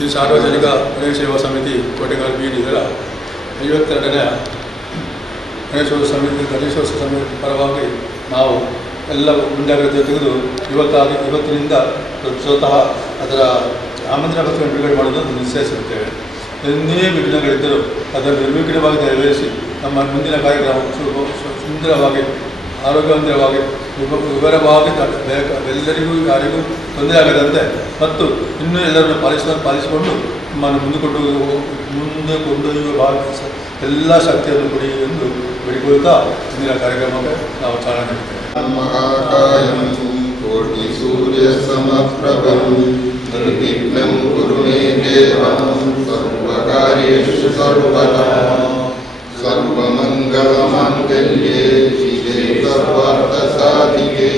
ಶ್ರೀ ಸಾರ್ವಜನಿಕ ಗಣೇಶ ಸೇವಾ ಸಮಿತಿ ಕೋಟೆಗಾರ ಬೀದಿ ಇದರ 52ನೇ ಗಣೇಶೋತ್ಸವ ಸಮಿತಿ ಪರವಾಗಿ ನಾವು ಎಲ್ಲ ಮುಂಜಾಗ್ರತೆ ತೆಗೆದು ಇವತ್ತಿನಿಂದ ಸ್ವತಃ ಅದರ ಆಮಂತ್ರಣ ಪತ್ರವನ್ನು ಬಿಡುಗಡೆ ಮಾಡುವುದನ್ನು ನಿಶ್ಚಯಿಸಿರುತ್ತೇವೆ. ಎನ್ನೇ ವಿಘ್ನಗಳಿದ್ದರೂ ಅದನ್ನು ನಿರ್ವಿಘ್ನವಾಗಿ ನೆರವೇರಿಸಿ ನಮ್ಮ ಮುಂದಿನ ಕಾರ್ಯಕ್ರಮ ಸುಂದರವಾಗಿ ಆರೋಗ್ಯವಂತವಾಗಿ ವಿವರವಾಗಿ ಎಲ್ಲರಿಗೂ ಯಾರಿಗೂ ತೊಂದರೆ ಆಗದಂತೆ ಮತ್ತು ಇನ್ನೂ ಎಲ್ಲರನ್ನು ಪಾಲಿಸಿಕೊಂಡು ನಮ್ಮನ್ನು ಮುಂದೆ ಕೊಂಡೊಯ್ಯುವ ಎಲ್ಲ ಶಕ್ತಿಯನ್ನು ಕೊಡಿ ಎಂದು ಬೇಡಿಕೊಳ್ಳುತ್ತಾ ಮುಂದಿನ ಕಾರ್ಯಕ್ರಮಕ್ಕೆ ನಾವು ಚಾಲನೆ ನೀಡುತ್ತೇವೆ. ಕೋಟಿ ಸೂರ್ಯ ಸಮಪ್ರಭಂ ನಿರ್ವಿಘ್ನಂ ಕುರು ಮೇ ದೇವಂ ಸರ್ವಕಾರ್ಯೇಷು ಸರ್ವದಾ ಸರ್ವಮಂಗಲಮಾಂಗಲ್ಯೇ ಶಿವೆ ಸರ್ವಾರ್ಥಸಾಧಿಕೆ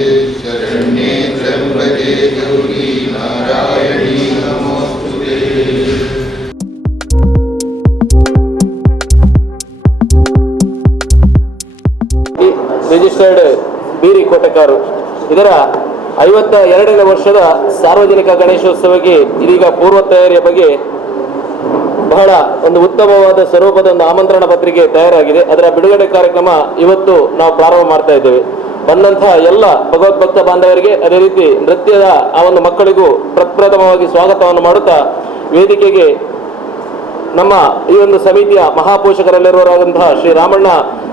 ಶರಣ್ಯೇ ತ್ರ್ಯಂಬಕೆ ಗೌರಿ ನಾರಾಯಣಿ ನಮೋಸ್ತುತೇ. ರಿಜಿಸ್ಟರ್ಡ್ ಬೀರಿ ಕೋಟೆಕಾರು ಇದರ 52ನೇ ವರ್ಷದ ಸಾರ್ವಜನಿಕ ಗಣೇಶೋತ್ಸವಕ್ಕೆ ಇದೀಗ ಪೂರ್ವ ತಯಾರಿಯ ಬಗ್ಗೆ ಬಹಳ ಒಂದು ಉತ್ತಮವಾದ ಸ್ವರೂಪದ ಒಂದು ಆಮಂತ್ರಣ ಪತ್ರಿಕೆ ತಯಾರಾಗಿದೆ. ಅದರ ಬಿಡುಗಡೆ ಕಾರ್ಯಕ್ರಮ ಇವತ್ತು ನಾವು ಪ್ರಾರಂಭ ಮಾಡ್ತಾ ಇದ್ದೇವೆ. ಬಂದಂತಹ ಎಲ್ಲ ಭಗವದ್ಭಕ್ತ ಬಾಂಧವರಿಗೆ ಅದೇ ರೀತಿ ನೃತ್ಯದ ಆ ಒಂದು ಮಕ್ಕಳಿಗೂ ಪ್ರಪ್ರಥಮವಾಗಿ ಸ್ವಾಗತವನ್ನು ಮಾಡುತ್ತಾ ವೇದಿಕೆಗೆ ನಮ್ಮ ಈ ಒಂದು ಸಮಿತಿಯ ಮಹಾಪೋಷಕರಲ್ಲಿರುವಂತಹ ಶ್ರೀ ರಾಮಣ್ಣ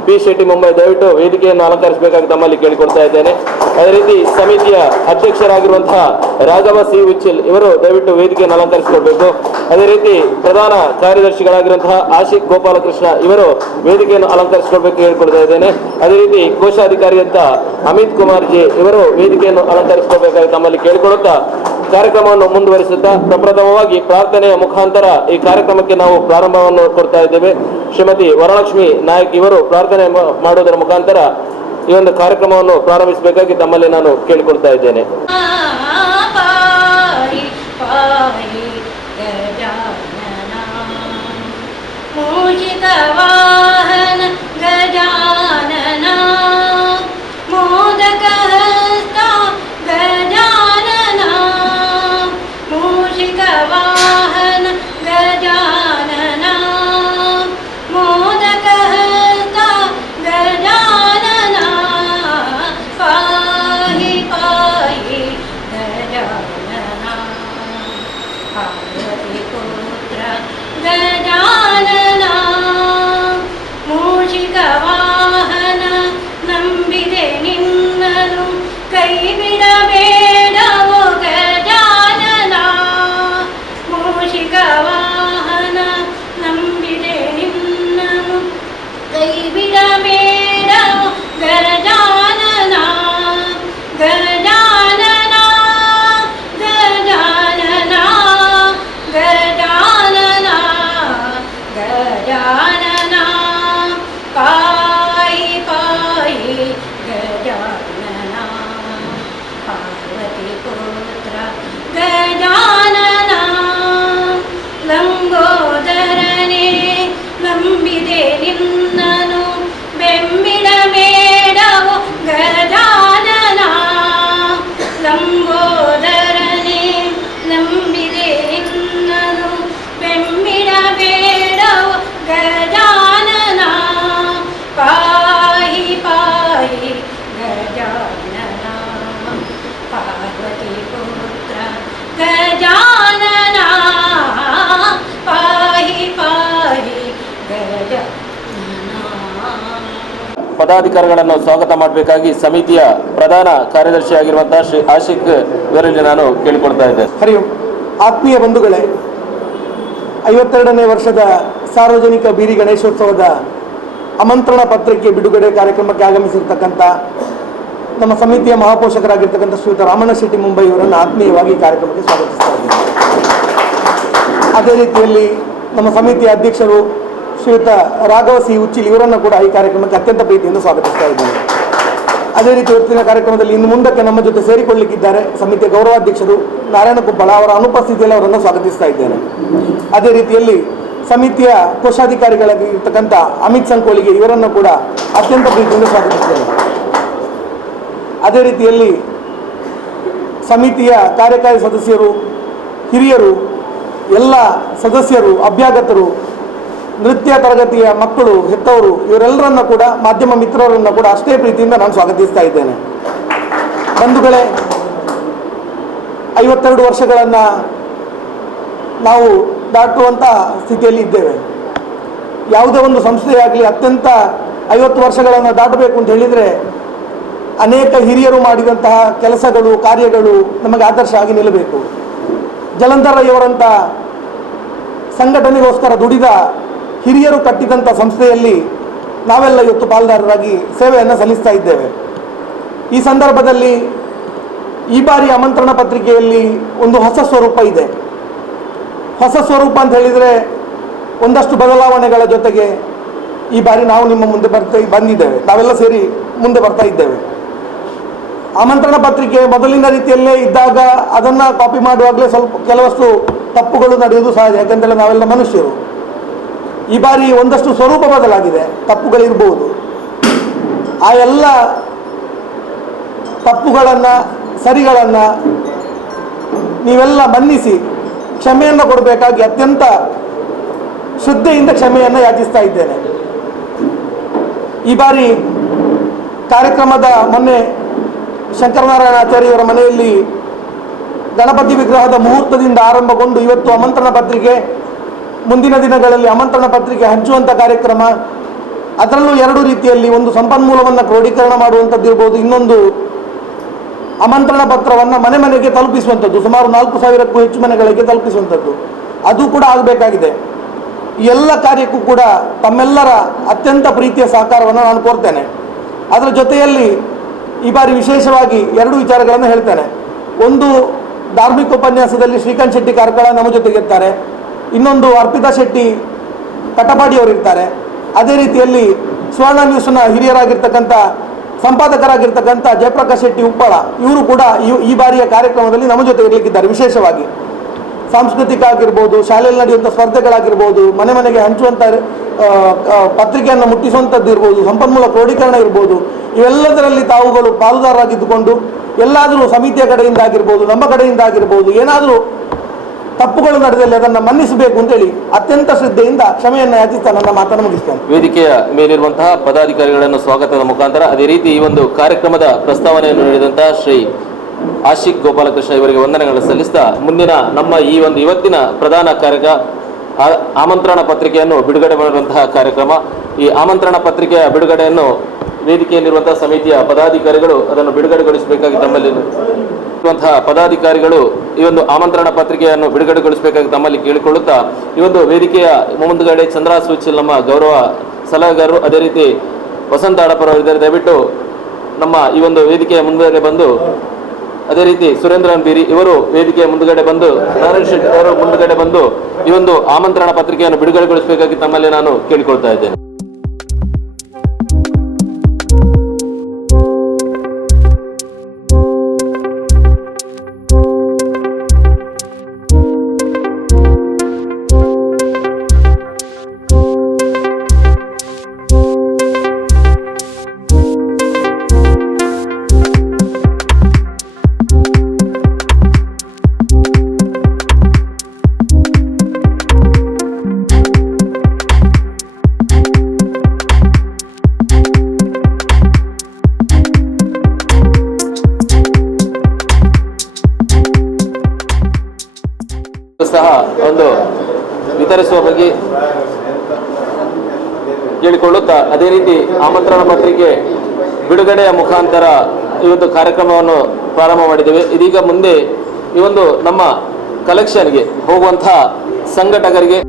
ಪಿ ಶೆಟ್ಟಿ ಮುಂಬೈ ದಯವಿಟ್ಟು ವೇದಿಕೆಯನ್ನು ಅಲಂಕರಿಸಬೇಕಾಗಿ ತಮ್ಮಲ್ಲಿ ಕೇಳಿಕೊಳ್ತಾ ಇದ್ದೇನೆ. ಅದೇ ರೀತಿ ಸಮಿತಿಯ ಅಧ್ಯಕ್ಷರಾಗಿರುವಂತಹ ರಾಘವ ಸಿ ಉಚ್ಚಿಲ್ ಇವರು ದಯವಿಟ್ಟು ವೇದಿಕೆಯನ್ನು ಅಲಂಕರಿಸಿಕೊಳ್ಬೇಕು. ಅದೇ ರೀತಿ ಪ್ರಧಾನ ಕಾರ್ಯದರ್ಶಿಗಳಾಗಿರುವಂತಹ ಆಶಿಕ್ ಗೋಪಾಲಕೃಷ್ಣ ಇವರು ವೇದಿಕೆಯನ್ನು ಅಲಂಕರಿಸಿಕೊಳ್ಬೇಕು ಹೇಳ್ಕೊಳ್ತಾ ಇದ್ದೇನೆ. ಅದೇ ರೀತಿ ಕೋಶಾಧಿಕಾರಿ ಅಂತ ಅಮಿತ್ ಕುಮಾರ್ ಜಿ ಇವರು ವೇದಿಕೆಯನ್ನು ಅಲಂಕರಿಸಿಕೊಳ್ಬೇಕಾಗಿ ತಮ್ಮಲ್ಲಿ ಕೇಳಿಕೊಳ್ಳುತ್ತಾ ಕಾರ್ಯಕ್ರಮವನ್ನು ಮುಂದುವರಿಸುತ್ತಾ ಪ್ರಪ್ರಥಮವಾಗಿ ಪ್ರಾರ್ಥನೆಯ ಮುಖಾಂತರ ಈ ಕಾರ್ಯಕ್ರಮಕ್ಕೆ ನಾವು ಪ್ರಾರಂಭವನ್ನು ಕೊಡ್ತಾ ಇದ್ದೇವೆ. ಶ್ರೀಮತಿ ವರಲಕ್ಷ್ಮಿ ನಾಯಕ್ ಇವರು ಪ್ರಾರ್ಥನೆ ಮಾಡುವುದರ ಮುಖಾಂತರ ಈ ಒಂದು ಕಾರ್ಯಕ್ರಮವನ್ನು ಪ್ರಾರಂಭಿಸಬೇಕಾಗಿ ತಮ್ಮಲ್ಲಿ ನಾನು ಕೇಳಿಕೊಳ್ತಾ ಇದ್ದೇನೆ. ಪದಾಧಿಕಾರಿಗಳನ್ನು ಸ್ವಾಗತ ಮಾಡಬೇಕಾಗಿ ಸಮಿತಿಯ ಪ್ರಧಾನ ಕಾರ್ಯದರ್ಶಿ ಆಗಿರುವಂತಹ ಶ್ರೀ ಆಶಿಕ್ ಇವರಲ್ಲಿ ನಾನು ಕೇಳಿಕೊಳ್ತಾ ಇದ್ದೇನೆ. ಹರಿ ಓಂ. ಆತ್ಮೀಯ ಬಂಧುಗಳೇ, 52ನೇ ವರ್ಷದ ಸಾರ್ವಜನಿಕ ಬೀರಿ ಗಣೇಶೋತ್ಸವದ ಆಮಂತ್ರಣ ಪತ್ರಿಕೆ ಬಿಡುಗಡೆ ಕಾರ್ಯಕ್ರಮಕ್ಕೆ ಆಗಮಿಸಿರ್ತಕ್ಕಂಥ ನಮ್ಮ ಸಮಿತಿಯ ಮಹಾಪೋಷಕರಾಗಿರ್ತಕ್ಕಂಥ ಶ್ರೀಯುತ ರಾಮಣ್ಣ ಶೆಟ್ಟಿ ಮುಂಬೈ ಇವರನ್ನು ಆತ್ಮೀಯವಾಗಿ ಕಾರ್ಯಕ್ರಮಕ್ಕೆ ಸ್ವಾಗತಿಸ್ತಾ ಇದ್ದೇನೆ. ಅದೇ ರೀತಿಯಲ್ಲಿ ನಮ್ಮ ಸಮಿತಿಯ ಅಧ್ಯಕ್ಷರು ಶ್ರೀಯುತ ರಾಘವ ಸಿ ಉಚ್ಚಿಲ್ ಇವರನ್ನು ಕೂಡ ಈ ಕಾರ್ಯಕ್ರಮಕ್ಕೆ ಅತ್ಯಂತ ಪ್ರೀತಿಯಿಂದ ಸ್ವಾಗತಿಸ್ತಾ ಇದ್ದೇನೆ. ಅದೇ ರೀತಿ ಇವತ್ತಿನ ಕಾರ್ಯಕ್ರಮದಲ್ಲಿ ಇನ್ನು ಮುಂದಕ್ಕೆ ನಮ್ಮ ಜೊತೆ ಸೇರಿಕೊಳ್ಳಲಿಕ್ಕಿದ್ದಾರೆ ಸಮಿತಿಯ ಗೌರವಾಧ್ಯಕ್ಷರು ನಾರಾಯಣ ಕುಪ್ಪಳ, ಅವರ ಅನುಪಸ್ಥಿತಿಯಲ್ಲಿ ಅವರನ್ನು ಸ್ವಾಗತಿಸ್ತಾ ಇದ್ದೇನೆ. ಅದೇ ರೀತಿಯಲ್ಲಿ ಸಮಿತಿಯ ಕೋಶಾಧಿಕಾರಿಗಳಾಗಿರ್ತಕ್ಕಂಥ ಅಮಿತ್ ಸಂಕೋಳಿಗೆ ಇವರನ್ನು ಕೂಡ ಅತ್ಯಂತ ಪ್ರೀತಿಯಿಂದ ಸ್ವಾಗತಿಸ್ತೇನೆ. ಅದೇ ರೀತಿಯಲ್ಲಿ ಸಮಿತಿಯ ಕಾರ್ಯಕಾರಿ ಸದಸ್ಯರು, ಹಿರಿಯರು, ಎಲ್ಲ ಸದಸ್ಯರು, ಅಭ್ಯಾಗತರು, ನೃತ್ಯ ತರಗತಿಯ ಮಕ್ಕಳು, ಹೆತ್ತವರು, ಇವರೆಲ್ಲರನ್ನ ಕೂಡ, ಮಾಧ್ಯಮ ಮಿತ್ರರನ್ನು ಕೂಡ ಅಷ್ಟೇ ಪ್ರೀತಿಯಿಂದ ನಾನು ಸ್ವಾಗತಿಸ್ತಾ ಇದ್ದೇನೆ. ಬಂಧುಗಳೇ, 52 ವರ್ಷಗಳನ್ನು ನಾವು ದಾಟುವಂಥ ಸ್ಥಿತಿಯಲ್ಲಿ ಇದ್ದೇವೆ. ಯಾವುದೇ ಒಂದು ಸಂಸ್ಥೆಯಾಗಲಿ ಅತ್ಯಂತ 50 ವರ್ಷಗಳನ್ನು ದಾಟಬೇಕು ಅಂತ ಹೇಳಿದರೆ ಅನೇಕ ಹಿರಿಯರು ಮಾಡಿದಂತಹ ಕೆಲಸಗಳು, ಕಾರ್ಯಗಳು ನಮಗೆ ಆದರ್ಶ ಆಗಿ ನಿಲ್ಲಬೇಕು. ಜಲಂಧರ್ ಇವರಂಥ ಸಂಘಟನೆಗೋಸ್ಕರ ದುಡಿದ ಹಿರಿಯರು ಕಟ್ಟಿದಂಥ ಸಂಸ್ಥೆಯಲ್ಲಿ ನಾವೆಲ್ಲ ಇವತ್ತು ಪಾಲ್ದಾರರಾಗಿ ಸೇವೆಯನ್ನು ಸಲ್ಲಿಸ್ತಾ ಇದ್ದೇವೆ. ಈ ಸಂದರ್ಭದಲ್ಲಿ ಈ ಬಾರಿ ಆಮಂತ್ರಣ ಪತ್ರಿಕೆಯಲ್ಲಿ ಒಂದು ಹೊಸ ಸ್ವರೂಪ ಇದೆ. ಹೊಸ ಸ್ವರೂಪ ಅಂತ ಹೇಳಿದರೆ ಒಂದಷ್ಟು ಬದಲಾವಣೆಗಳ ಜೊತೆಗೆ ಈ ಬಾರಿ ನಾವು ನಿಮ್ಮ ಮುಂದೆ ಬಂದಿದ್ದೇವೆ, ನಾವೆಲ್ಲ ಸೇರಿ ಮುಂದೆ ಬರ್ತಾ ಇದ್ದೇವೆ. ಆಮಂತ್ರಣ ಪತ್ರಿಕೆ ಮೊದಲಿನ ರೀತಿಯಲ್ಲೇ ಇದ್ದಾಗ ಅದನ್ನು ಕಾಪಿ ಮಾಡುವಾಗಲೇ ಕೆಲವಷ್ಟು ತಪ್ಪುಗಳು ನಡೆಯುವುದು ಸಹಜ, ಯಾಕೆಂದರೆ ನಾವೆಲ್ಲ ಮನುಷ್ಯರು. ಈ ಬಾರಿ ಒಂದಷ್ಟು ಸ್ವರೂಪ ಬದಲಾಗಿದೆ, ತಪ್ಪುಗಳಿರ್ಬೋದು. ಆ ಎಲ್ಲ ತಪ್ಪುಗಳನ್ನು, ಸರಿಗಳನ್ನು ನೀವೆಲ್ಲ ಮನ್ನಿಸಿ ಕ್ಷಮೆಯನ್ನು ಕೊಡಬೇಕಾಗಿ ಅತ್ಯಂತ ಶ್ರದ್ಧೆಯಿಂದ ಕ್ಷಮೆಯನ್ನು ಯಾಚಿಸ್ತಾ ಇದ್ದೇನೆ. ಈ ಬಾರಿ ಕಾರ್ಯಕ್ರಮದ ಮೊನ್ನೆ ಶಂಕರನಾರಾಯಣ ಆಚಾರ್ಯವರ ಮನೆಯಲ್ಲಿ ಗಣಪತಿ ವಿಗ್ರಹದ ಮುಹೂರ್ತದಿಂದ ಆರಂಭಗೊಂಡು ಇವತ್ತು ಆಮಂತ್ರಣ ಪತ್ರಿಕೆ, ಮುಂದಿನ ದಿನಗಳಲ್ಲಿ ಆಮಂತ್ರಣ ಪತ್ರಿಕೆ ಹಂಚುವಂಥ ಕಾರ್ಯಕ್ರಮ, ಅದರಲ್ಲೂ 2 ರೀತಿಯಲ್ಲಿ, ಒಂದು ಸಂಪನ್ಮೂಲವನ್ನು ಕ್ರೋಢೀಕರಣ ಮಾಡುವಂಥದ್ದು ಇರ್ಬೋದು, ಇನ್ನೊಂದು ಆಮಂತ್ರಣ ಪತ್ರವನ್ನು ಮನೆ ಮನೆಗೆ ತಲುಪಿಸುವಂಥದ್ದು, ಸುಮಾರು 4000ಕ್ಕೂ ಹೆಚ್ಚು ಮನೆಗಳಿಗೆ ತಲುಪಿಸುವಂಥದ್ದು, ಅದು ಕೂಡ ಆಗಬೇಕಾಗಿದೆ. ಈ ಎಲ್ಲ ಕಾರ್ಯಕ್ಕೂ ಕೂಡ ತಮ್ಮೆಲ್ಲರ ಅತ್ಯಂತ ಪ್ರೀತಿಯ ಸಹಕಾರವನ್ನು ನಾನು ಕೋರ್ತೇನೆ. ಅದರ ಜೊತೆಯಲ್ಲಿ ಈ ಬಾರಿ ವಿಶೇಷವಾಗಿ 2 ವಿಚಾರಗಳನ್ನು ಹೇಳ್ತೇನೆ. ಒಂದು, ಧಾರ್ಮಿಕ ಉಪನ್ಯಾಸದಲ್ಲಿ ಶ್ರೀಕಾಂತ್ ಶೆಟ್ಟಿ ಕಾರ್ಕಳ ನಮ್ಮ ಜೊತೆಗಿರ್ತಾರೆ, ಇನ್ನೊಂದು ಅರ್ಪಿತಾ ಶೆಟ್ಟಿ ಕಟಪಾಡಿಯವರಿರ್ತಾರೆ. ಅದೇ ರೀತಿಯಲ್ಲಿ ಸುವರ್ಣ ನ್ಯೂಸ್ನ ಹಿರಿಯರಾಗಿರ್ತಕ್ಕಂಥ ಸಂಪಾದಕರಾಗಿರ್ತಕ್ಕಂಥ ಜಯಪ್ರಕಾಶ್ ಶೆಟ್ಟಿ ಉಪ್ಪಳ, ಇವರು ಕೂಡ ಈ ಬಾರಿಯ ಕಾರ್ಯಕ್ರಮದಲ್ಲಿ ನಮ್ಮ ಜೊತೆ ಇರಲಿಕ್ಕಿದ್ದಾರೆ. ವಿಶೇಷವಾಗಿ ಸಾಂಸ್ಕೃತಿಕ ಆಗಿರ್ಬೋದು, ಶಾಲೆಯಲ್ಲಿ ನಡೆಯುವಂಥ ಸ್ಪರ್ಧೆಗಳಾಗಿರ್ಬೋದು, ಮನೆ ಮನೆಗೆ ಹಂಚುವಂಥ ಪತ್ರಿಕೆಯನ್ನು ಮುಟ್ಟಿಸುವಂಥದ್ದು ಇರ್ಬೋದು, ಸಂಪನ್ಮೂಲ ಕ್ರೋಢೀಕರಣ ಇರ್ಬೋದು, ಇವೆಲ್ಲದರಲ್ಲಿ ತಾವುಗಳು ಪಾಲುದಾರರಾಗಿದ್ದುಕೊಂಡು ಎಲ್ಲಾದರೂ ಸಮಿತಿಯ ಕಡೆಯಿಂದ ಆಗಿರ್ಬೋದು, ನಮ್ಮ ಕಡೆಯಿಂದ ಆಗಿರ್ಬೋದು, ಏನಾದರೂ ತಪ್ಪುಗಳು ನಡೆದಲ್ಲಿ ಅದನ್ನು ಮನ್ನಿಸಬೇಕು ಅಂತೇಳಿ ಅತ್ಯಂತ ಶ್ರದ್ಧೆಯಿಂದ ಕ್ಷಮೆಯನ್ನು ಯಾಚಿಸ್ತಾ ನನ್ನ ಮಾತನ್ನು ಮುಗಿಸ್ತೇನೆ. ವೇದಿಕೆಯ ಮೇಲಿರುವಂತಹ ಪದಾಧಿಕಾರಿಗಳನ್ನು ಸ್ವಾಗತದ ಮುಖಾಂತರ, ಅದೇ ರೀತಿ ಈ ಒಂದು ಕಾರ್ಯಕ್ರಮದ ಪ್ರಸ್ತಾವನೆಯನ್ನು ನೀಡಿದಂತಹ ಶ್ರೀ ಆಶಿಕ್ ಗೋಪಾಲಕೃಷ್ಣ ಇವರಿಗೆ ವಂದನೆಗಳನ್ನು ಸಲ್ಲಿಸ್ತಾ, ಮುಂದಿನ ನಮ್ಮ ಈ ಒಂದು ಇವತ್ತಿನ ಪ್ರಧಾನ ಆಮಂತ್ರಣ ಪತ್ರಿಕೆಯನ್ನು ಬಿಡುಗಡೆ ಮಾಡುವಂತಹ ಕಾರ್ಯಕ್ರಮ. ಈ ಆಮಂತ್ರಣ ಪತ್ರಿಕೆಯ ಬಿಡುಗಡೆಯನ್ನು ವೇದಿಕೆಯಲ್ಲಿರುವಂತಹ ಸಮಿತಿಯ ಪದಾಧಿಕಾರಿಗಳು ಅದನ್ನು ಬಿಡುಗಡೆಗೊಳಿಸಬೇಕಾಗಿ ತಮ್ಮಲ್ಲಿ ಪದಾಧಿಕಾರಿಗಳು ಈ ಒಂದು ಆಮಂತ್ರಣ ಪತ್ರಿಕೆಯನ್ನು ಬಿಡುಗಡೆಗೊಳಿಸಬೇಕಾಗಿ ತಮ್ಮಲ್ಲಿ ಕೇಳಿಕೊಳ್ಳುತ್ತಾ, ಈ ಒಂದು ವೇದಿಕೆಯ ಮುಂದುಗಡೆ ಚಂದ್ರ ಸೂಚಿಲ್ ನಮ್ಮ ಗೌರವ ಸಲಹೆಗಾರರು, ಅದೇ ರೀತಿ ವಸಂತ ಅಡಪರವರು ಇದ್ದಾರೆ. ದಯವಿಟ್ಟು ನಮ್ಮ ಈ ಒಂದು ವೇದಿಕೆಯ ಮುಂದುಗಡೆ ಬಂದು, ಅದೇ ರೀತಿ ಸುರೇಂದ್ರನ್ ಬೀರಿ ಇವರು ವೇದಿಕೆಯ ಮುಂದುಗಡೆ ಬಂದು, ನಾರಾಯಣ್ ಶೆಟ್ಟಿ ಅವರು ಮುಂದುಗಡೆ ಬಂದು ಈ ಒಂದು ಆಮಂತ್ರಣ ಪತ್ರಿಕೆಯನ್ನು ಬಿಡುಗಡೆಗೊಳಿಸಬೇಕಾಗಿ ತಮ್ಮಲ್ಲಿ ನಾನು ಕೇಳಿಕೊಳ್ತಾ ಇದ್ದೇನೆ. ಸಹ ಒಂದು ವಿತರಿಸುವ ಬಗ್ಗೆ ಕೇಳಿಕೊಳ್ಳುತ್ತಾ, ಅದೇ ರೀತಿ ಆಮಂತ್ರಣ ಪತ್ರಿಕೆ ಬಿಡುಗಡೆಯ ಮುಖಾಂತರ ಈ ಒಂದು ಕಾರ್ಯಕ್ರಮವನ್ನು ಪ್ರಾರಂಭ ಮಾಡಿದ್ದೇವೆ. ಇದೀಗ ಮುಂದೆ ಈ ಒಂದು ನಮ್ಮ ಕಲೆಕ್ಷನ್ಗೆ ಹೋಗುವಂತಹ ಸಂಘಟಕರಿಗೆ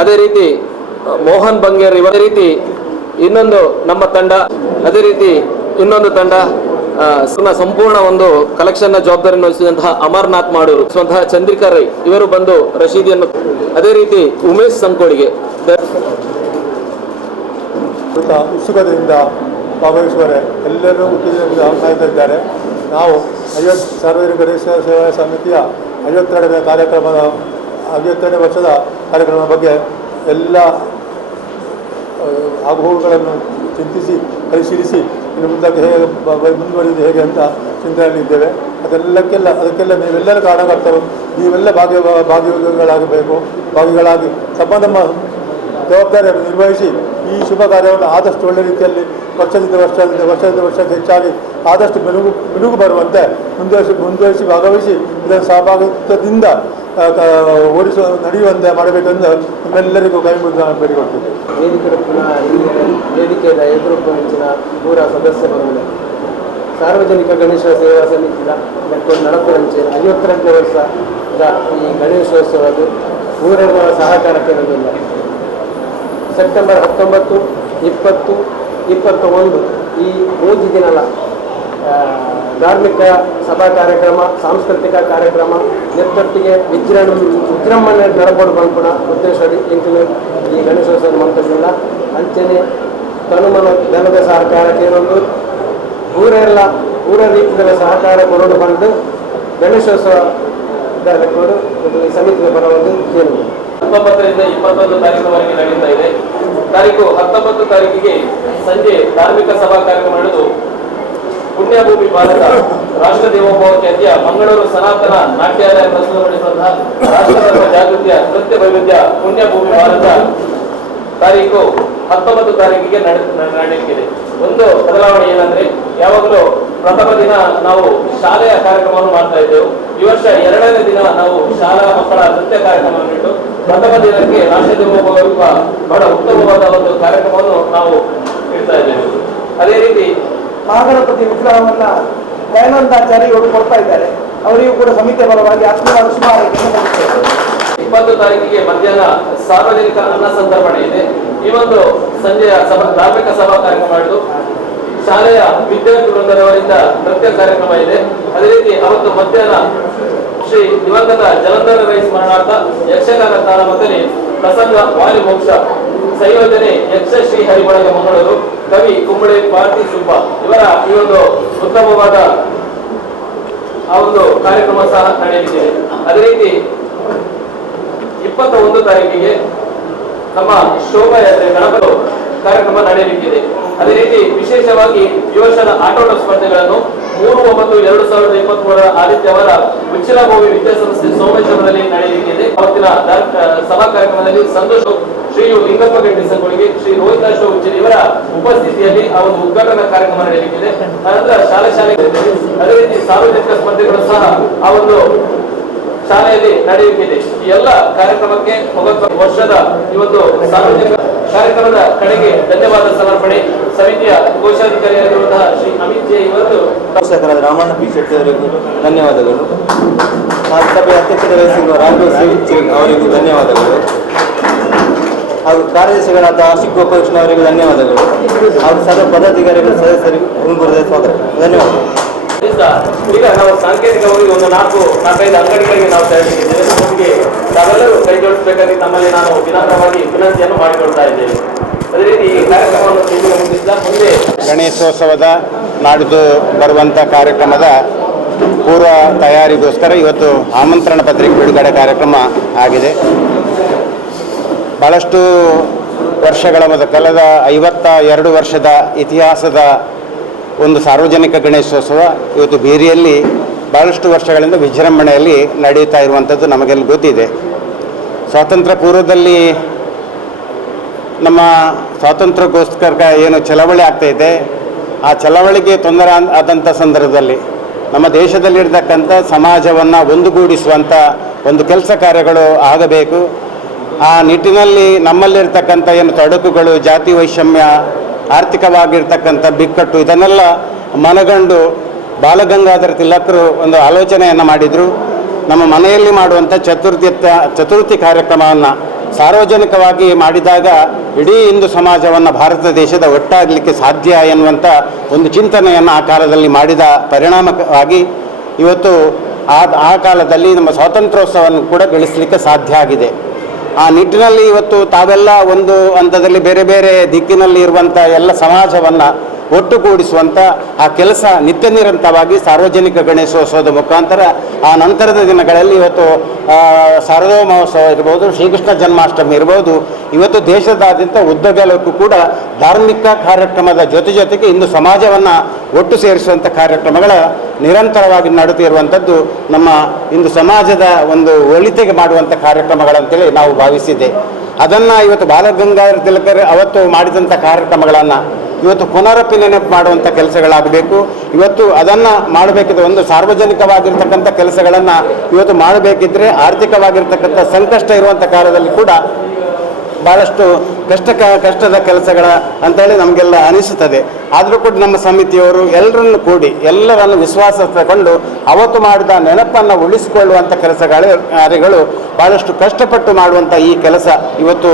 ಅದೇ ರೀತಿ ಮೋಹನ್ ಬಂಗೇರ್ ಇವರ ರೀತಿ ಇನ್ನೊಂದು ನಮ್ಮ ತಂಡ, ಅದೇ ರೀತಿ ಇನ್ನೊಂದು ತಂಡ ಸಂಪೂರ್ಣ ಒಂದು ಕಲೆಕ್ಷನ್ ನ ಜವಾಬ್ದಾರಿಯನ್ನು ವಹಿಸಿದಂತಹ ಅಮರ್ನಾಥ್ ಮಾಡೂರು, ಸ್ವತಃ ಚಂದ್ರಿಕಾ ರೈ ಇವರು ಬಂದು ರಶೀದಿಯನ್ನು, ಅದೇ ರೀತಿ ಉಮೇಶ್ ಸಂಕೋಳಿಗೆ, ಉತ್ಸುಕತೆಯಿಂದ ಭಾಗವಹಿಸುವರೆ ಎಲ್ಲರೂ ಉತ್ತೇಜನದಿಂದ ಕಾಯ್ತಾ ಇದ್ದಾರೆ. ನಾವು ಸಾರ್ವಜನಿಕ ಗಣೇಶ ಸೇವಾ ಸಮಿತಿಯ 52ನೇ ವರ್ಷದ ಕಾರ್ಯಕ್ರಮದ ಬಗ್ಗೆ ಎಲ್ಲ ಆಗುಹೋಗುಗಳನ್ನು ಚಿಂತಿಸಿ ಪರಿಶೀಲಿಸಿ ಇನ್ನು ಮುಂದಕ್ಕೆ ಹೇಗೆ ಮುಂದುವರಿಯುವುದು ಹೇಗೆ ಅಂತ ಚಿಂತನೆಯಲ್ಲಿದ್ದೇವೆ. ಅದಕ್ಕೆಲ್ಲ ನೀವೆಲ್ಲರೂ ಕಾರಣಕರ್ತರು, ನೀವೆಲ್ಲ ಭಾಗಿಗಳಾಗಿ ತಮ್ಮ ಜವಾಬ್ದಾರಿಯನ್ನು ನಿರ್ವಹಿಸಿ ಈ ಶುಭ ಕಾರ್ಯವನ್ನು ಆದಷ್ಟು ಒಳ್ಳೆ ರೀತಿಯಲ್ಲಿ ವರ್ಷದಿಂದ ವರ್ಷಕ್ಕೆ ಹೆಚ್ಚಾಗಿ ಆದಷ್ಟು ಮಿನುಗು ಬರುವಂತೆ ಮುಂದುವರಿಸಿ ಭಾಗವಹಿಸಿ ಇದನ್ನು ಸಹಭಾಗಿತ್ವದಿಂದ ನಡೆಯುವಂತೆ ಮಾಡಬೇಕೆಂದು ನಿಮ್ಮೆಲ್ಲರಿಗೂ ಕೈ ಮುಗಿದು ಬೇಡಿಕೊಳ್ತೇವೆ. ವೇದಿಕೆಯ ಎದುರುಪಂಚಿನ ಪೂರ ಸದಸ್ಯರು ಸಾರ್ವಜನಿಕ ಗಣೇಶ ಸೇವಾ ಸಮಿತಿಯ ನಡಪುರಂಚೆ 52ನೇ ವರ್ಷದ ಈ ಗಣೇಶೋತ್ಸವದ ಊರಿನ ಸಹಕಾರಕ್ಕೆ ಸೆಪ್ಟೆಂಬರ್ 19, 20, 21 ಈ 3 ದಿನಗಳ ಧಾರ್ಮಿಕ ಸಭಾ ಕಾರ್ಯಕ್ರಮ, ಸಾಂಸ್ಕೃತಿಕ ಕಾರ್ಯಕ್ರಮ ನೆತ್ತೊಟ್ಟಿಗೆ ವಿಜೃಂಭಣೆ ನಡಪಡು ಕೂಡ ಉದ್ದೇಶ ಇಂಚಿನ ಈ ಗಣೇಶೋತ್ಸವ ಮಂತ್ರಿಲ್ಲ ಅಂಚನೆ ತನುಮನ ಧನದ ಸಹಕಾರಕ್ಕೆ ಏನೊಂದು ಊರ ರೀತಿಯ ಸಹಕಾರ ಕೊಡೋದು ಬಂದು ಗಣೇಶೋತ್ಸವದ ಸಮಿತಿಯ ಪರ ಒಂದು ಏನು 19ರಿಂದ 21 ತಾರೀಕಿನವರೆಗೆ ನಡೆಯುತ್ತಾ ಇದೆ. ತಾರೀಕು 19 ತಾರೀಕಿಗೆ ಸಂಜೆ ಧಾರ್ಮಿಕ ಸಭಾ ಕಾರ್ಯಕ್ರಮ ನಡೆದು ಪುಣ್ಯಭೂಮಿ ಭಾರತ ರಾಷ್ಟ್ರ ದೇವೋಭವ ಖ್ಯಾತಿಯ ಮಂಗಳೂರು ಸನಾತನ ನಾಟ್ಯಾಲಯ ಪ್ರಸ್ತುತಪಡಿಸಿದಂತಹ ರಾಷ್ಟ್ರಧರ್ಮ ಜಾಗೃತಿಯ ನೃತ್ಯ ವೈವಿಧ್ಯ ಪುಣ್ಯಭೂಮಿ ಭಾರತ ತಾರೀಕು 19 ತಾರೀಕಿಗೆ ನಡೆಯಲಿದೆ. ಒಂದು ಬದಲಾವಣೆ ಏನಂದ್ರೆ, ಯಾವಾಗಲೂ ಪ್ರಥಮ ದಿನ ನಾವು ಶಾಲೆಯ ಕಾರ್ಯಕ್ರಮವನ್ನು ಮಾಡ್ತಾ ಇದ್ದೆವು. ಈ ವರ್ಷ 2ನೇ ದಿನ ನಾವು ಶಾಲಾ ಮಕ್ಕಳ ನೃತ್ಯ ಕಾರ್ಯಕ್ರಮವನ್ನು ಇಟ್ಟು ಪ್ರಥಮ ದಿನಕ್ಕೆ ರಾಷ್ಟ್ರ ದೇವೋಭವ ಬಹಳ ಉತ್ತಮವಾದ ಒಂದು ಕಾರ್ಯಕ್ರಮವನ್ನು ನಾವು ಇಡ್ತಾ ಇದ್ದೇವೆ. ಅದೇ ರೀತಿ ಮಹಾಗಣಪತಿ ವಿಗ್ರಹವನ್ನ ದಯಾನಂದಾಚಾರ್ಯ ಇವರು ಕೊಡ್ತಾ ಇದ್ದಾರೆ. ಅವರಿಗೂ ಕೂಡ ಸಮಿತಿಯ ಪರವಾಗಿ ಆತ್ಮೀಯವಾದ ಶುಭ ಹಾರೈಕೆಯನ್ನು ಕೊಡುತ್ತೇವೆ. 20 ತಾರೀಕಿಗೆ ಮಧ್ಯಾಹ್ನ ಸಾರ್ವಜನಿಕ ಅನ್ನ ಸಂತರ್ಪಣೆ ಇದೆ. ಈ ಒಂದು ಸಂಜೆಯ ಧಾರ್ಮಿಕ ಸಭಾ ಕಾರ್ಯಕ್ರಮ ಮಾಡಿದ್ದು ಶಾಲೆಯ ವಿದ್ಯಾರ್ಥಿ ವೃಂದದವರಿಂದ ನೃತ್ಯ ಕಾರ್ಯಕ್ರಮ ಇದೆ. ಅದೇ ರೀತಿ ಅವತ್ತು ಮಧ್ಯಾಹ್ನ ಶ್ರೀ ದಿವಂಗತ ಜಲಂಧರ ರೈ ಸ್ಮರಣಾರ್ಥ ಯಕ್ಷಗಾನ ತಾಳಮದ್ದಲೆ ಪ್ರಸಂಗ ವಾಲಿ ಮೋಕ್ಷ ಸಂಯೋಜನೆ ಯಕ್ಷ ಶ್ರೀ ಹರಿಬಳಗ ಮಂಗಳೂರು ಕವಿ ಕುಂಬಳೆ ಪಾರ್ತಿ ಸುಬ್ಬ ಇವರ ಈ ಒಂದು ಉತ್ತಮವಾದ ಆ ಒಂದು ಕಾರ್ಯಕ್ರಮ ಸಹ ನಡೆಯಲಿದೆ. ಅದೇ ರೀತಿ 21 ತಾರೀಕಿಗೆ ನಮ್ಮ ಶೋಭಾಯಾತ್ರೆ ಗಣಪತಿ ಕಾರ್ಯಕ್ರಮ ನಡೆಯಲಿಕ್ಕಿದೆ. ಅದೇ ರೀತಿ ವಿಶೇಷವಾಗಿ ಯುವಜನ ಆಟೋಟ ಸ್ಪರ್ಧೆಗಳನ್ನು 3/9/2023 ಆದಿತ್ಯವಾರ ಉಚ್ಚಿಲಭೂಮಿ ವಿದ್ಯಾಸಂಸ್ಥೆ ಸೋಮೇಶ್ವರದಲ್ಲಿ ನಡೆಯಲಿಕ್ಕಿದೆ. ಅವತ್ತಿನ ಸಭಾ ಕಾರ್ಯಕ್ರಮದಲ್ಲಿ ಸಂತೋಷ್ ಶ್ರೀ ಲಿಂಗಪ್ಪ ಗಡ್ಡಿ ಸಂಗೊಳಿಗೆ ಶ್ರೀ ರೋಹಿತಾಶೋ ಉಚ್ಚಿಲಿ ಇವರ ಉಪಸ್ಥಿತಿಯಲ್ಲಿ ಆ ಒಂದು ಉದ್ಘಾಟನಾ ಕಾರ್ಯಕ್ರಮ ನಡೆಯಲಿಕ್ಕಿದೆ. ಅನಂತರ ಶಾಲೆಗೆ ಅದೇ ರೀತಿ ಸಾರ್ವಜನಿಕ ಸ್ಪರ್ಧೆಗಳು ಸಹ ಆ ಒಂದು ಶಾಲೆಯಲ್ಲಿ ನಡೆಯುತ್ತಿದೆ. ಈ ಎಲ್ಲ ಕಾರ್ಯಕ್ರಮಕ್ಕೆ 9 ವರ್ಷದ ಈ ಒಂದು ಸಾರ್ವಜನಿಕ ಕಾರ್ಯಕ್ರಮದ ಕಡೆಗೆ ಧನ್ಯವಾದ ಸಮರ್ಪಣೆ ಸಮಿತಿಯ ಕೋಶಾಧಿಕಾರಿಯಾಗಿರುವಂತಹ ಶ್ರೀ ಅಮಿತ್ ಜೆ ಇವರು ಶಾಸಕರಾದ ರಾಮಣ್ಣ ಪಿ ಶೆಟ್ಟಿ ಅವರಿಗೂ ಧನ್ಯವಾದಗಳು. ಸಭೆಯ ಅಧ್ಯಕ್ಷತೆ ವಹಿಸಿರುವ ರಾಘವ್ ಸೇವಿಚ್ ಅವರಿಗೂ ಧನ್ಯವಾದಗಳು. ಹಾಗೂ ಕಾರ್ಯದರ್ಶಿಗಳಾದ ಆಶಿಕ್ ಗೋಪಾಲಕೃಷ್ಣ ಅವರಿಗೂ ಧನ್ಯವಾದಗಳು. ಹಾಗೂ ಸರ್ವ ಪದಾಧಿಕಾರಿಗಳ ಸದಸ್ಯರಿಗೂ ಮುಂಬರುವ ಸ್ವಾಗತ. ಧನ್ಯವಾದಗಳು. ಈಗ ನಾವು ಸಾಂಕೇತಿಕವಾಗಿ ಒಂದು 4-5 ಅಂಗಡಿಗಳಿಗೆ ನಾವು ತಯಾರಿಸಿದ್ದೇವೆ. ನಮಗೆ ತಾವೆಲ್ಲರೂ ಕೈ ಜೋಡಿಸಬೇಕಾಗಿ ತಮ್ಮಲ್ಲಿ ನಾನು ವಿನಮ್ರವಾಗಿ ವಿನಂತಿಯನ್ನು ಮಾಡಿಕೊಳ್ತಾ ಇದ್ದೇವೆ. ಅದೇ ರೀತಿ ಈ ಕಾರ್ಯಕ್ರಮವನ್ನು ಮುಂದೆ ಗಣೇಶೋತ್ಸವದ ನಾಡಿದ್ದು ಬರುವಂಥ ಕಾರ್ಯಕ್ರಮದ ಪೂರ್ವ ತಯಾರಿಗೋಸ್ಕರ ಇವತ್ತು ಆಮಂತ್ರಣ ಪತ್ರಿಕೆ ಬಿಡುಗಡೆ ಕಾರ್ಯಕ್ರಮ ಆಗಿದೆ. ಭಾಳಷ್ಟು ವರ್ಷಗಳ ಕಳೆದ 52 ವರ್ಷದ ಇತಿಹಾಸದ ಒಂದು ಸಾರ್ವಜನಿಕ ಗಣೇಶೋತ್ಸವ ಇವತ್ತು ಬೀರಿಯಲ್ಲಿ ಭಾಳಷ್ಟು ವರ್ಷಗಳಿಂದ ವಿಜೃಂಭಣೆಯಲ್ಲಿ ನಡೆಯುತ್ತಾ ಇರುವಂಥದ್ದು ನಮಗೆಲ್ಲ ಗೊತ್ತಿದೆ. ಸ್ವಾತಂತ್ರ್ಯ ಪೂರ್ವದಲ್ಲಿ ನಮ್ಮ ಸ್ವಾತಂತ್ರ್ಯಕ್ಕೋಸ್ಕರ ಏನು ಚಳವಳಿ ಆಗ್ತಾಯಿದೆ, ಆ ಚಳವಳಿಗೆ ತೊಂದರೆ ಆದಂಥ ಸಂದರ್ಭದಲ್ಲಿ ನಮ್ಮ ದೇಶದಲ್ಲಿರ್ತಕ್ಕಂಥ ಸಮಾಜವನ್ನು ಒಂದುಗೂಡಿಸುವಂಥ ಒಂದು ಕೆಲಸ ಕಾರ್ಯಗಳು ಆಗಬೇಕು. ಆ ನಿಟ್ಟಿನಲ್ಲಿ ನಮ್ಮಲ್ಲಿರ್ತಕ್ಕಂಥ ಏನು ತೊಡಕುಗಳು, ಜಾತಿ ವೈಷಮ್ಯ, ಆರ್ಥಿಕವಾಗಿರ್ತಕ್ಕಂಥ ಬಿಕ್ಕಟ್ಟು ಇದನ್ನೆಲ್ಲ ಮನಗಂಡು ಬಾಲಗಂಗಾಧರ ತಿಲಕರು ಒಂದು ಆಲೋಚನೆಯನ್ನು ಮಾಡಿದರು. ನಮ್ಮ ಮನೆಯಲ್ಲಿ ಮಾಡುವಂಥ ಚತುರ್ಥಿ ಕಾರ್ಯಕ್ರಮವನ್ನು ಸಾರ್ವಜನಿಕವಾಗಿ ಮಾಡಿದಾಗ ಇಡೀ ಹಿಂದೂ ಸಮಾಜವನ್ನು ಭಾರತ ದೇಶದ ಒಟ್ಟಾಗಲಿಕ್ಕೆ ಸಾಧ್ಯ ಎನ್ನುವಂಥ ಒಂದು ಚಿಂತನೆಯನ್ನು ಆ ಕಾಲದಲ್ಲಿ ಮಾಡಿದ ಪರಿಣಾಮವಾಗಿ ಇವತ್ತು ಆ ಕಾಲದಲ್ಲಿ ನಮ್ಮ ಸ್ವಾತಂತ್ರ್ಯೋತ್ಸವವನ್ನು ಕೂಡ ಗಳಿಸಲಿಕ್ಕೆ ಸಾಧ್ಯ ಆಗಿದೆ. ಆ ನಿಟ್ಟಿನಲ್ಲಿ ಇವತ್ತು ತಾವೆಲ್ಲ ಒಂದು ಹಂತದಲ್ಲಿ ಬೇರೆ ಬೇರೆ ದಿಕ್ಕಿನಲ್ಲಿ ಇರುವಂಥ ಎಲ್ಲ ಸಮಾಜವನ್ನು ಒಟ್ಟುಗೂಡಿಸುವಂಥ ಆ ಕೆಲಸ ನಿತ್ಯ ನಿರಂತರವಾಗಿ ಸಾರ್ವಜನಿಕ ಗಣೇಶೋತ್ಸವದ ಮುಖಾಂತರ ಆ ನಂತರದ ದಿನಗಳಲ್ಲಿ ಇವತ್ತು ಶಾರದಾ ಮಹೋತ್ಸವ ಇರ್ಬೋದು, ಶ್ರೀಕೃಷ್ಣ ಜನ್ಮಾಷ್ಟಮಿ ಇರ್ಬೋದು, ಇವತ್ತು ದೇಶದಾದ್ಯಂತ ಉದ್ದಗಲಕ್ಕೂ ಕೂಡ ಧಾರ್ಮಿಕ ಕಾರ್ಯಕ್ರಮದ ಜೊತೆಗೆ ಇಂದು ಸಮಾಜವನ್ನು ಒಟ್ಟು ಸೇರಿಸುವಂಥ ಕಾರ್ಯಕ್ರಮಗಳ ನಿರಂತರವಾಗಿ ನಡೆಯುತ್ತಿರುವಂಥದ್ದು ನಮ್ಮ ಇಂದು ಸಮಾಜದ ಒಂದು ಒಳಿತಿಗೆ ಮಾಡುವಂಥ ಕಾರ್ಯಕ್ರಮಗಳಂತೇಳಿ ನಾವು ಭಾವಿಸಿದ್ದೆ. ಅದನ್ನು ಇವತ್ತು ಬಾಲಗಂಗಾಧರ ತಿಲಕರು ಅವತ್ತು ಮಾಡಿದಂಥ ಕಾರ್ಯಕ್ರಮಗಳನ್ನು ಇವತ್ತು ಪುನರಪಿ ನೆನಪು ಮಾಡುವಂಥ ಕೆಲಸಗಳಾಗಬೇಕು. ಇವತ್ತು ಅದನ್ನು ಮಾಡಬೇಕಿದ್ರೆ ಒಂದು ಸಾರ್ವಜನಿಕವಾಗಿರ್ತಕ್ಕಂಥ ಕೆಲಸಗಳನ್ನು ಇವತ್ತು ಮಾಡಬೇಕಿದ್ರೆ ಆರ್ಥಿಕವಾಗಿರ್ತಕ್ಕಂಥ ಸಂಕಷ್ಟ ಇರುವಂಥ ಕಾಲದಲ್ಲಿ ಕೂಡ ಭಾಳಷ್ಟು ಕಷ್ಟದ ಕೆಲಸಗಳ ಅಂತೇಳಿ ನಮಗೆಲ್ಲ ಅನಿಸುತ್ತದೆ. ಆದರೂ ಕೂಡ ನಮ್ಮ ಸಮಿತಿಯವರು ಎಲ್ಲರನ್ನು ಕೂಡಿ ಎಲ್ಲರನ್ನು ವಿಶ್ವಾಸ ತಗೊಂಡು ಅವತ್ತು ಮಾಡಿದ ನೆನಪನ್ನು ಉಳಿಸಿಕೊಳ್ಳುವಂಥ ಕಾರ್ಯಗಳು ಭಾಳಷ್ಟು ಕಷ್ಟಪಟ್ಟು ಮಾಡುವಂಥ ಈ ಕೆಲಸ ಇವತ್ತು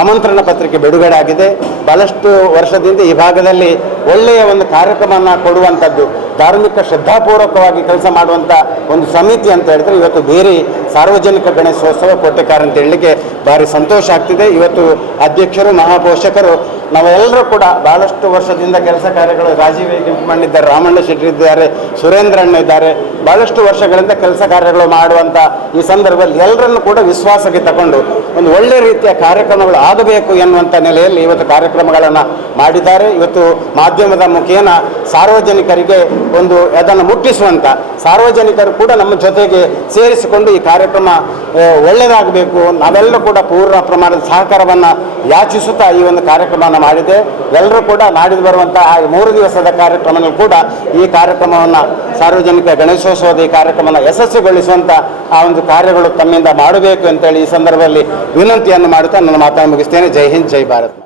ಆಮಂತ್ರಣ ಪತ್ರಿಕೆ ಬಿಡುಗಡೆ ಆಗಿದೆ. ಭಾಳಷ್ಟು ವರ್ಷದಿಂದ ಈ ಭಾಗದಲ್ಲಿ ಒಳ್ಳೆಯ ಒಂದು ಕಾರ್ಯಕ್ರಮವನ್ನು ಕೊಡುವಂಥದ್ದು, ಧಾರ್ಮಿಕ ಶ್ರದ್ಧಾಪೂರ್ವಕವಾಗಿ ಕೆಲಸ ಮಾಡುವಂಥ ಒಂದು ಸಮಿತಿ ಅಂತ ಹೇಳಿದ್ರೆ ಇವತ್ತು ಬೇರೆ ಸಾರ್ವಜನಿಕ ಗಣೇಶೋತ್ಸವ ಕೋಟೆಕಾರ ಅಂತ ಹೇಳಲಿಕ್ಕೆ ಭಾರಿ ಸಂತೋಷ ಆಗ್ತಿದೆ. ಇವತ್ತು ಅಧ್ಯಕ್ಷರು, ಮಹಾಪೋಷಕರು, ನಾವೆಲ್ಲರೂ ಕೂಡ ಭಾಳಷ್ಟು ವರ್ಷದಿಂದ ಕೆಲಸ ಕಾರ್ಯಗಳು ರಾಜೀವ್ ಕೆಂಪಣ್ಣಿದ್ದಾರೆ, ರಾಮಣ್ಣ ಶೆಟ್ಟಿ ಇದ್ದಾರೆ, ಸುರೇಂದ್ರಣ್ಣ ಇದ್ದಾರೆ, ಭಾಳಷ್ಟು ವರ್ಷಗಳಿಂದ ಕೆಲಸ ಕಾರ್ಯಗಳು ಮಾಡುವಂಥ ಈ ಸಂದರ್ಭದಲ್ಲಿ ಎಲ್ಲರನ್ನು ಕೂಡ ವಿಶ್ವಾಸಕ್ಕೆ ತಗೊಂಡು ಒಂದು ಒಳ್ಳೆ ರೀತಿಯ ಕಾರ್ಯಕ್ರಮಗಳು ಆಗಬೇಕು ಎನ್ನುವಂಥ ನೆಲೆಯಲ್ಲಿ ಇವತ್ತು ಕಾರ್ಯಕ್ರಮಗಳನ್ನು ಮಾಡಿದ್ದಾರೆ. ಇವತ್ತು ಮಾಧ್ಯಮದ ಮುಖೇನ ಸಾರ್ವಜನಿಕರಿಗೆ ಒಂದು ಅದನ್ನು ಮುಟ್ಟಿಸುವಂಥ ಸಾರ್ವಜನಿಕರು ಕೂಡ ನಮ್ಮ ಜೊತೆಗೆ ಸೇರಿಸಿಕೊಂಡು ಈ ಕಾರ್ಯಕ್ರಮ ಒಳ್ಳೆಯದಾಗಬೇಕು, ನಾವೆಲ್ಲರೂ ಕೂಡ ಪೂರ್ಣ ಪ್ರಮಾಣದ ಸಹಕಾರವನ್ನು ಯಾಚಿಸುತ್ತಾ ಈ ಒಂದು ಕಾರ್ಯಕ್ರಮವನ್ನು ಮಾಡಿದೆ. ಎಲ್ಲರೂ ಕೂಡ ನಾಡಿದ್ದು ಬರುವಂಥ 3 ದಿವಸದ ಕಾರ್ಯಕ್ರಮಗಳು ಕೂಡ ಈ ಕಾರ್ಯಕ್ರಮವನ್ನು ಸಾರ್ವಜನಿಕ ಗಣೇಶೋತ್ಸವದ ಈ ಕಾರ್ಯಕ್ರಮವನ್ನು ಯಶಸ್ವಿಗೊಳಿಸುವಂಥ ಆ ಒಂದು ಕಾರ್ಯಗಳು ತಮ್ಮಿಂದ ಮಾಡಬೇಕು ಅಂತೇಳಿ ಈ ಸಂದರ್ಭದಲ್ಲಿ ವಿನಂತಿಯನ್ನು ಮಾಡುತ್ತಾ ನನ್ನ ಮಾತನ್ನು ಮುಗಿಸ್ತೇನೆ. ಜೈ ಹಿಂದ್, ಜೈ ಭಾರತ್.